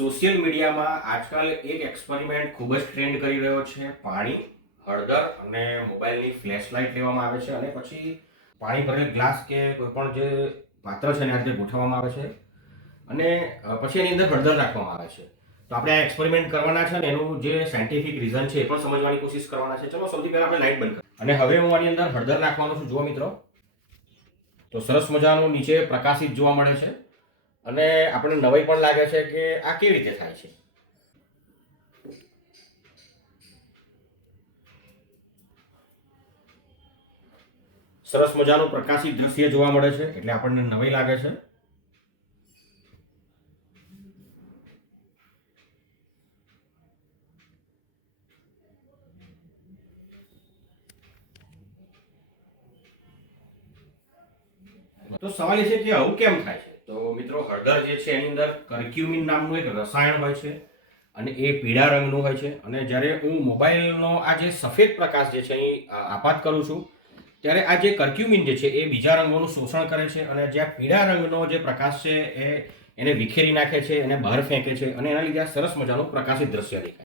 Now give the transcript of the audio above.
Social મીડિયામાં આજકાલ એક એક્સપેરિમેન્ટ ખૂબ જ ટ્રેન્ડ કરી રહ્યો છે. પાણી, હળદર અને મોબાઈલની ફ્લેશ લાઇટ લેવામાં આવે છે અને પછી પાણી ભરેલ ગ્લાસ કે કોઈ પણ જે પાત્ર છે એને આ રીતે ગોઠવવામાં આવે છે અને પછી એની અંદર હળદર રાખવામાં આવે છે. તો આપણે આ એક્સપેરિમેન્ટ કરવાના છે અને એનું જે સાયન્ટિફિક રીઝન છે એ પણ સમજવાની કોશિશ કરવાના છે. ચલો સૌથી પહેલા આપણે લાઇટ બંધ કરીએ અને હવે હું આની અંદર હળદર નાખવાનો છું. જુઓ મિત્રો, તો સરસ મજાનું નીચે પ્રકાશિત જોવા મળે છે અને આપણે નવાઈ પણ લાગે છે કે આ કેવી રીતે થાય છે. સરસ મજાનું પ્રકાશિત દ્રશ્ય જોવા મળે છે એટલે આપણને નવાઈ લાગે છે. તો સવાલ એ છે કે આવું કેમ થાય છે? તો મિત્રો, હળદર જે છે એની અંદર કર્ક્યુમિન નામનું એક રસાયણ હોય છે અને એ પીળા રંગનું હોય છે અને જ્યારે હું મોબાઈલનો આ જે સફેદ પ્રકાશ જે છે અહીં આપાત કરું છું ત્યારે આ જે કર્ક્યુમિન જે છે એ બીજા રંગોનું શોષણ કરે છે અને જે આ પીળા રંગનો જે પ્રકાશ છે એને વિખેરી નાખે છે, એને બહાર ફેંકે છે અને એના લીધે આ સરસ મજાનું પ્રકાશિત દ્રશ્ય દેખાય.